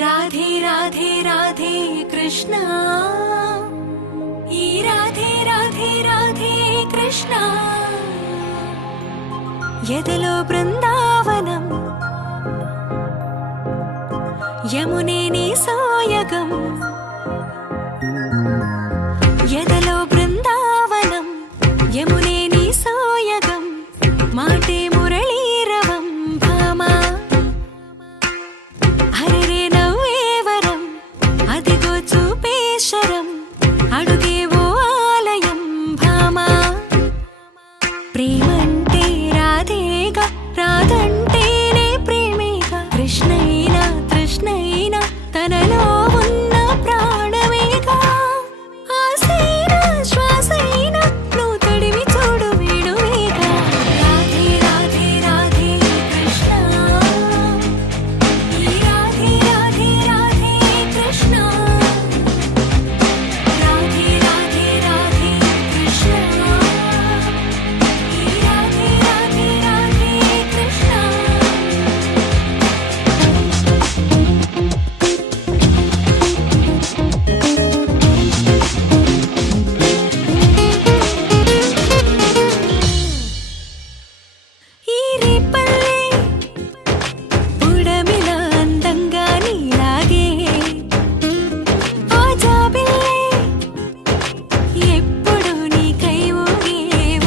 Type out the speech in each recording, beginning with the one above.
రాధే రాధే రాధే కృష్ణ, ఈ రాధే రాధే రాధే కృష్ణ. ఎదలో బృందావనం, యమునే నీ సోయగం. ఎదలో బృందావనం, యమునే నీ సోయగం. మాటే మురళీరవం భామా, హరిరే నవ్వేవరం. అదిగో చూపేశరం, అడుగేవో ఆలయం భామా. ప్రేమంటే రాధేగా, రాధంటేనే ప్రేమేగా. కృష్ణైనా తృష్ణైనా తనలో ఉన్న ప్రాణమేగా. ఆసైనా శ్వాసైనా నువ్వు తడివి చూడు వేణువేగా. రాధే రాధే రాధే కృష్ణ, ఈ రాధే రాధే రాధే కృష్ణ. రాధే రాధే రాధే కృష్ణ, ఈ రాధే రాధే రాధే కృష్ణ. ఈ రేపల్లె పుడమిలా అందంగా నీలాగే. ఆ జాబిల్లే ఎప్పుడు నీకై ఊగే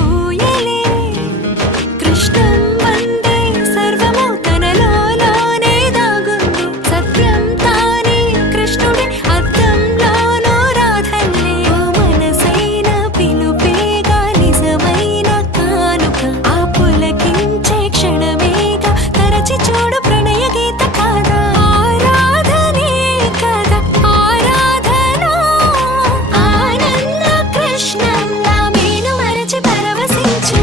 ఊయలే. కృష్ణం వందే సర్వము తనలోనే దాగుంది. సత్యం తానే కృష్ణుడే, అద్దంలోనూ రాధల్లే. ఓ మనసైన పిలుపేగా, నిజమైన కానుక. ఆ పులకించే క్షణమేగా, తరచి చూడు ప్రణయ గీత కాదా. ఆరాధనే కదా ఆరాధన. ఆనంద కృష్ణంలా మేను మరచి పరవశించు.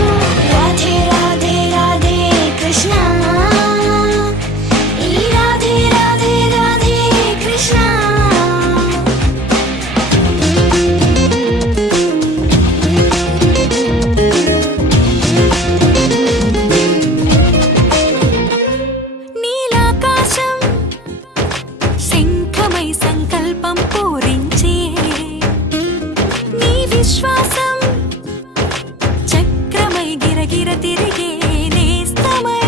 రాధే రాధే రాధే కృష్ణ, ఈ రాధే రాధే రాధే కృష్ణ. నీలాకాశం శంఖమై సంకల్పం పూరించే. నీ విశ్వాసం చక్రమై గిరగిర తిరిగే నేస్తమై.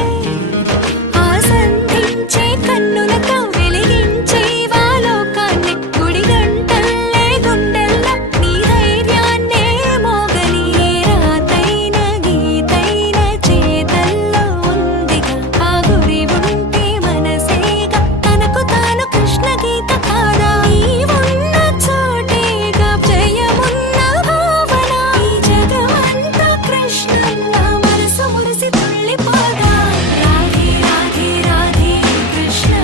ఆసంధించే కన్నులతో వెలిగించే వాలోకాన్ని. గుడి గంటల్లే గుండెల్ల నీ ధైర్యాన్నే మోగని. ఏ రాతైన గీతైన చేతల్లో ఉందిగా. ఆ గురి ఉంటే మనసేగా, తనకు తాను కృష్ణ గీత కాదా. నీవున్న చోటేగా జయమున్న భావన. ఈ జగమంతా కృష్ణంలా మనసు మురిసి తుళ్ళిపోగా. రాధే రాధే రాధే కృష్ణ,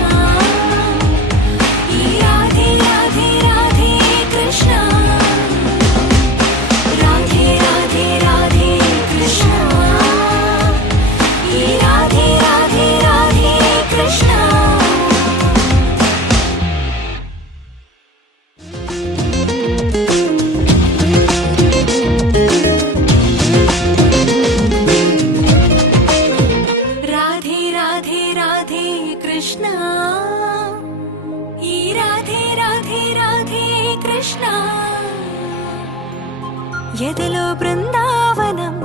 ఈ రాధే రాధే రాధే కృష్ణ. రాధే రాధే రాధే కృష్ణ, ఈ రాధే రాధే రాధే కృష్ణ. రాధే రాధే రాధే కృష్ణ, ఈ రాధే రాధే రాధే కృష్ణ. ఎదలో బృందావనం,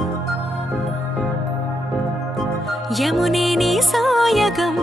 యమునే నీ సోయగం.